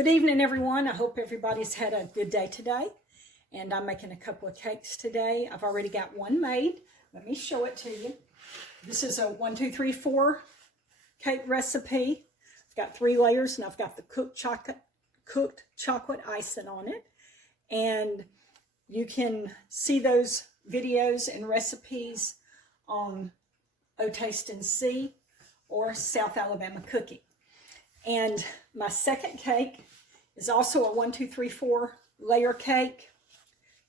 Good evening, everyone. I hope everybody's had a good day today. And I'm making a couple of cakes today. I've already got one made. Let me show it to you. This is a 1, 2, 3, 4 cake recipe. I've got 3 layers, and I've got the cooked chocolate icing on it. And you can see those videos and recipes on O Taste and See or South Alabama Cooking. And my second cake is also a 1, 2, 3, 4 layer cake.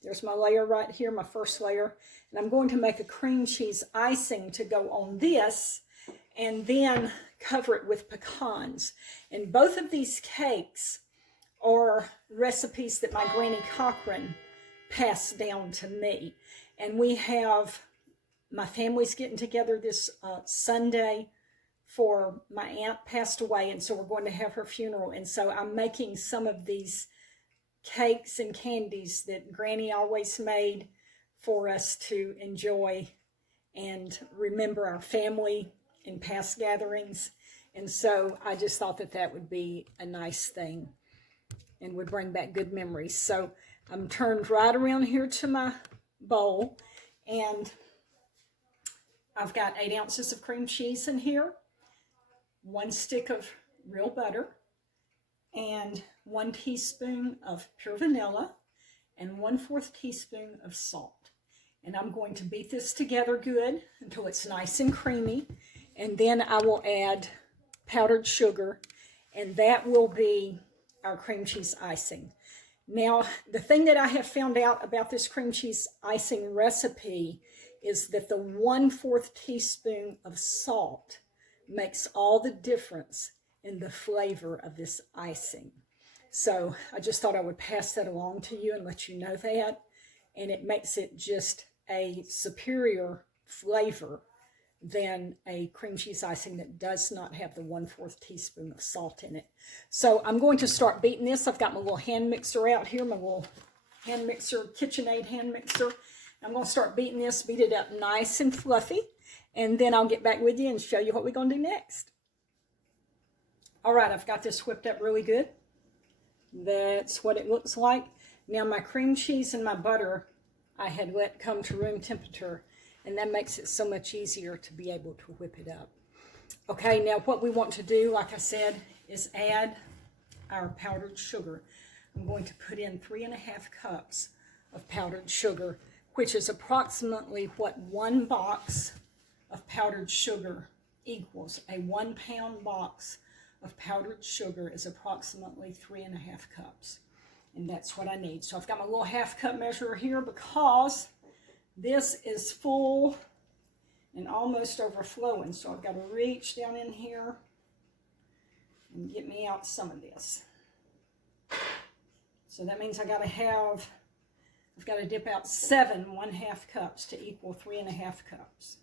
There's my layer right here, my first layer. And I'm going to make a cream cheese icing to go on this and then cover it with pecans. And both of these cakes are recipes that my Granny Cochran passed down to me. And we have, my family's getting together this Sunday for my aunt passed away, and so we're going to have her funeral. And so I'm making some of these cakes and candies that Granny always made for us to enjoy and remember our family in past gatherings. And so I just thought that that would be a nice thing and would bring back good memories. So I'm turned right around here to my bowl, and I've got 8 ounces of cream cheese in here, 1 stick of real butter, and 1 teaspoon of pure vanilla, and 1/4 teaspoon of salt. And I'm going to beat this together good until it's nice and creamy, and then I will add powdered sugar, and that will be our cream cheese icing. Now, the thing that I have found out about this cream cheese icing recipe is that the 1/4 teaspoon of salt makes all the difference in the flavor of this icing. So I just thought I would pass that along to you and let you know that. And it makes it just a superior flavor than a cream cheese icing that does not have the 1/4 teaspoon of salt in it. So I'm going to start beating this. I've got my little hand mixer out here, my little hand mixer, KitchenAid hand mixer. I'm going to start beating this, beat it up nice and fluffy, and then I'll get back with you and show you what we're going to do next. All right, I've got this whipped up really good. That's what it looks like. Now my cream cheese and my butter I had let come to room temperature, and that makes it so much easier to be able to whip it up. Okay, now what we want to do, like I said, is add our powdered sugar. I'm going to put in 3½ cups of powdered sugar, which is approximately what 1 box of powdered sugar equals. A 1 pound box of powdered sugar is approximately 3½ cups. And that's what I need. So I've got my little ½ cup measure here because this is full and almost overflowing. So I've got to reach down in here and get me out some of this. So that means I've got to dip out 7 1/2 cups to equal 3½ cups.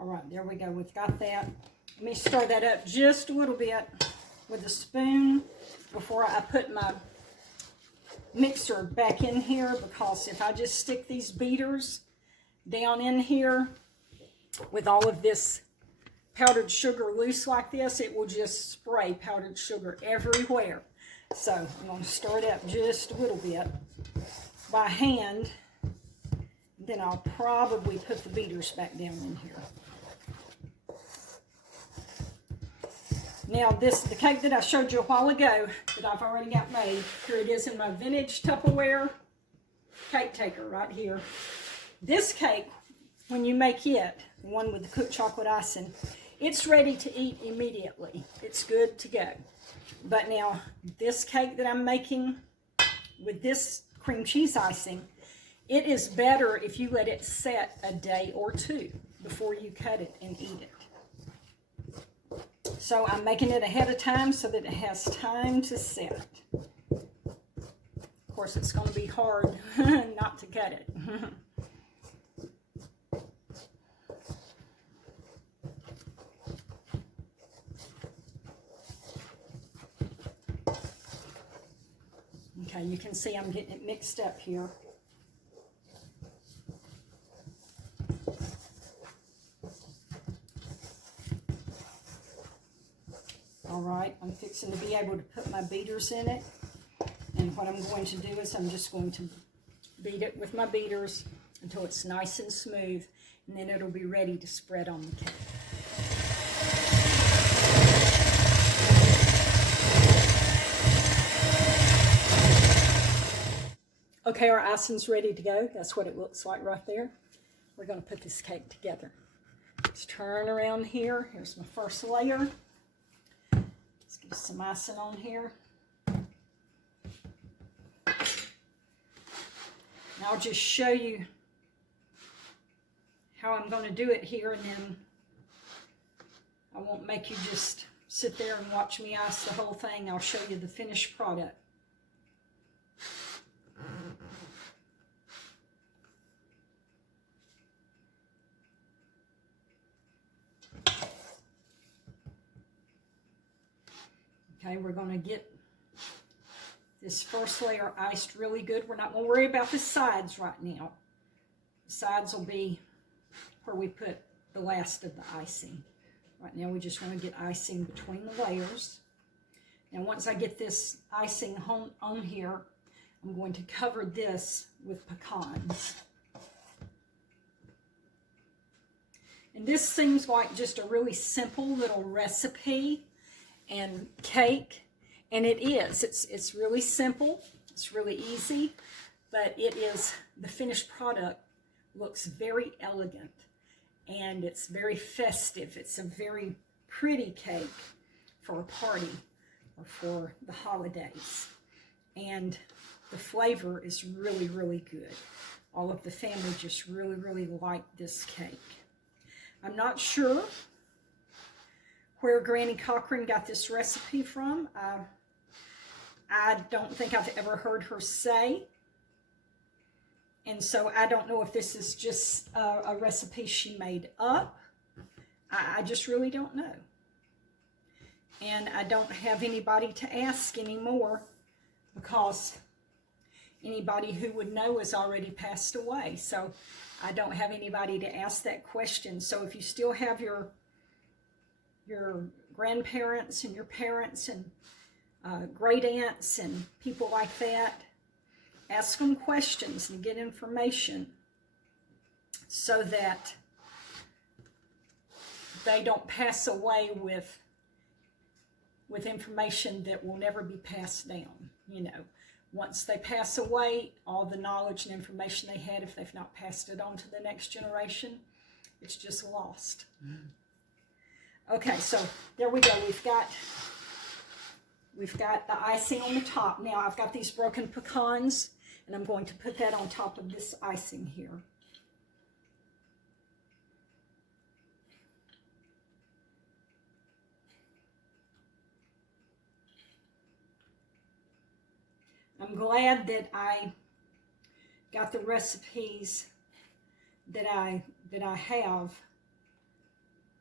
All right, there we go. We've got that. Let me stir that up just a little bit with a spoon before I put my mixer back in here, because if I just stick these beaters down in here with all of this powdered sugar loose like this, it will just spray powdered sugar everywhere. So I'm going to stir it up just a little bit by hand. Then I'll probably put the beaters back down in here. Now the cake that I showed you a while ago that I've already got made, here it is in my vintage Tupperware cake taker right here. This cake, when you make it, the one with the cooked chocolate icing, it's ready to eat immediately. It's good to go. But now this cake that I'm making with this cream cheese icing, it is better if you let it set a day or 2 before you cut it and eat it. So I'm making it ahead of time so that it has time to set. course, it's going to be hard not to cut it. Okay, you can see I'm getting it mixed up here. All right, I'm fixing to be able to put my beaters in it. And what I'm going to do is I'm just going to beat it with my beaters until it's nice and smooth, and then it'll be ready to spread on the cake. Okay, our icing's ready to go. That's what it looks like right there. We're going to put this cake together. Let's turn around here. Here's my first layer. Let's get some icing on here. Now I'll just show you how I'm going to do it here, and then I won't make you just sit there and watch me ice the whole thing. I'll show you the finished product. Okay, we're going to get this first layer iced really good. We're not going to worry about the sides right now. The sides will be where we put the last of the icing. Right now we just want to get icing between the layers. Now once I get this icing on here, I'm going to cover this with pecans. And this seems like just a really simple little recipe and cake, and it is. It's really simple, it's really easy, but it is, the finished product looks very elegant, and it's very festive. It's a very pretty cake for a party or for the holidays, and the flavor is really, really good. All of the family just really, really like this cake. I'm not sure where Granny Cochran got this recipe from. I don't think I've ever heard her say. And so I don't know if this is just a recipe she made up. I just really don't know. And I don't have anybody to ask anymore, because anybody who would know has already passed away. So I don't have anybody to ask that question. So if you still have your grandparents and your parents and great aunts and people like that, ask them questions and get information so that they don't pass away with information that will never be passed down. You know, once they pass away, all the knowledge and information they had, if they've not passed it on to the next generation, it's just lost. Okay, so there we go. We've got the icing on the top. Now I've got these broken pecans, and I'm going to put that on top of this icing here. I'm glad that I got the recipes that I have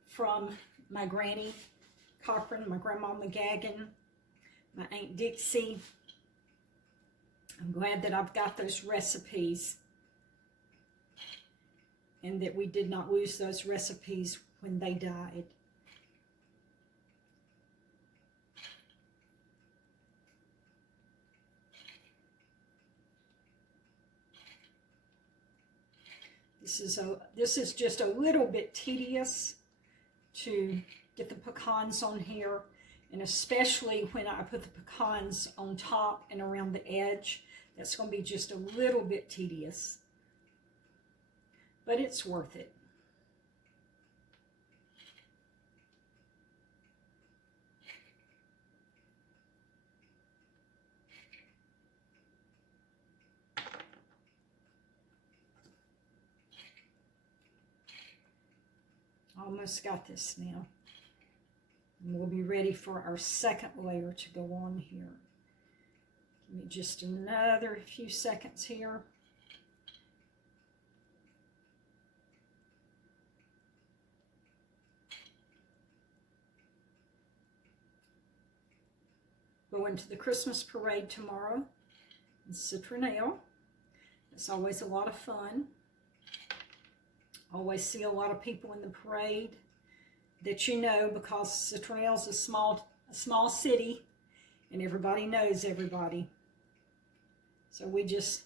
from my Granny Cochran, my Grandma McGagan, my Aunt Dixie. I'm glad that I've got those recipes, and that we did not lose those recipes when they died. This is just a little bit tedious to get the pecans on here, and especially when I put the pecans on top and around the edge. That's going to be just a little bit tedious, but it's worth it. Almost got this now. And we'll be ready for our second layer to go on here. Give me just another few seconds here. Going to the Christmas parade tomorrow in Citronelle. It's always a lot of fun. Always see a lot of people in the parade that you know, because Citronelle's a small city and everybody knows everybody. So we just,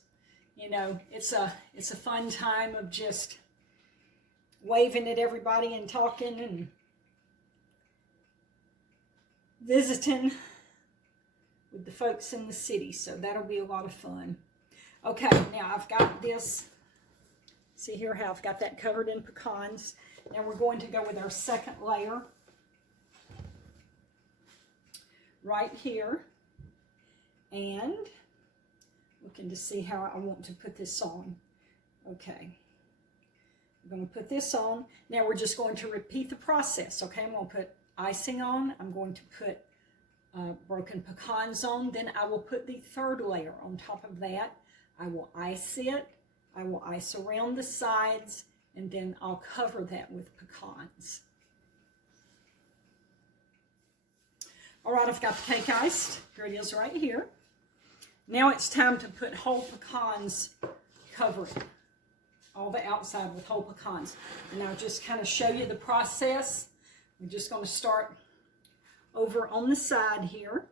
you know, it's a fun time of just waving at everybody and talking and visiting with the folks in the city. So that'll be a lot of fun. Okay, now I've got this. See here how I've got that covered in pecans. Now we're going to go with our second layer right here. And looking to see how I want to put this on. Okay. I'm going to put this on. Now we're just going to repeat the process. Okay, I'm going to put icing on. I'm going to put broken pecans on. Then I will put the third layer on top of that. I will ice it. I will ice around the sides, and then I'll cover that with pecans. All right, I've got the cake iced. Here it is right here. Now it's time to put whole pecans covering all the outside with whole pecans. And I'll just kind of show you the process. We're just going to start over on the side here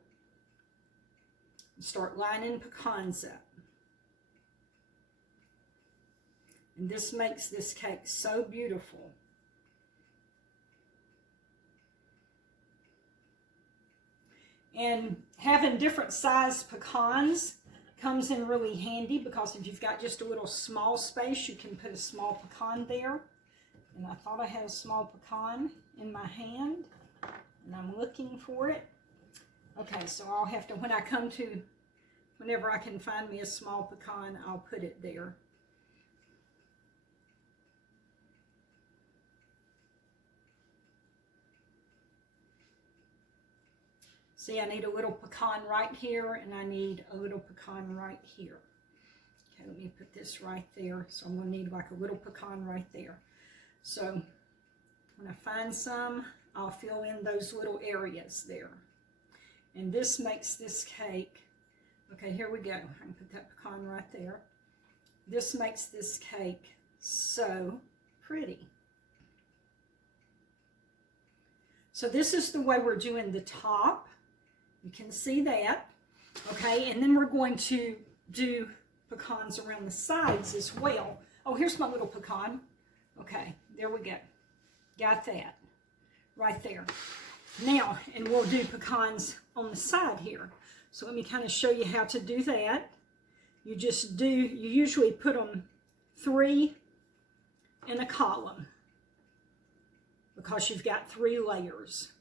and start lining pecans up. And this makes this cake so beautiful. And having different sized pecans comes in really handy, because if you've got just a little small space, you can put a small pecan there. And I thought I had a small pecan in my hand, and I'm looking for it. Okay, so I'll have to, whenever I can find me a small pecan, I'll put it there. See, I need a little pecan right here, and I need a little pecan right here. Okay, let me put this right there. So I'm going to need like a little pecan right there. So when I find some, I'll fill in those little areas there. And this makes this cake, okay, here we go. I can put that pecan right there. This makes this cake so pretty. So this is the way we're doing the top. You can see that, okay? And then we're going to do pecans around the sides as well. Oh, here's my little pecan. Okay, there we go. Got that right there. Now, and we'll do pecans on the side here. So let me kind of show you how to do that. You usually put them 3 in a column, because you've got 3 layers.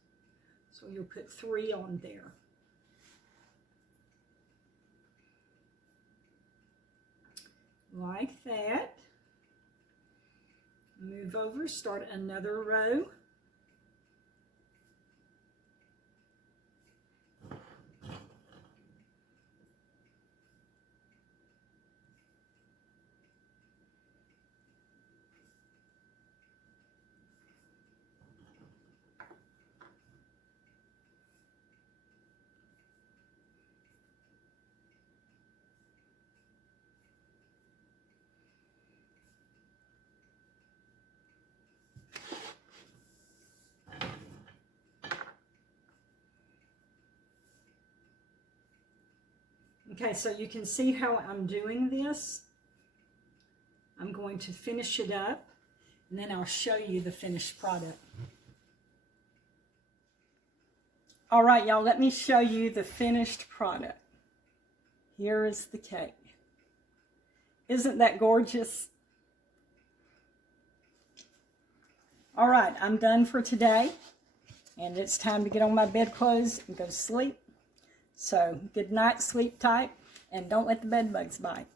So you'll put 3 on there. Like that. Move over, start another row. Okay, so you can see how I'm doing this. I'm going to finish it up, and then I'll show you the finished product. All right, y'all, let me show you the finished product. Here is the cake. Isn't that gorgeous? All right, I'm done for today, and it's time to get on my bedclothes and go to sleep. So good night, sleep tight, and don't let the bed bugs bite.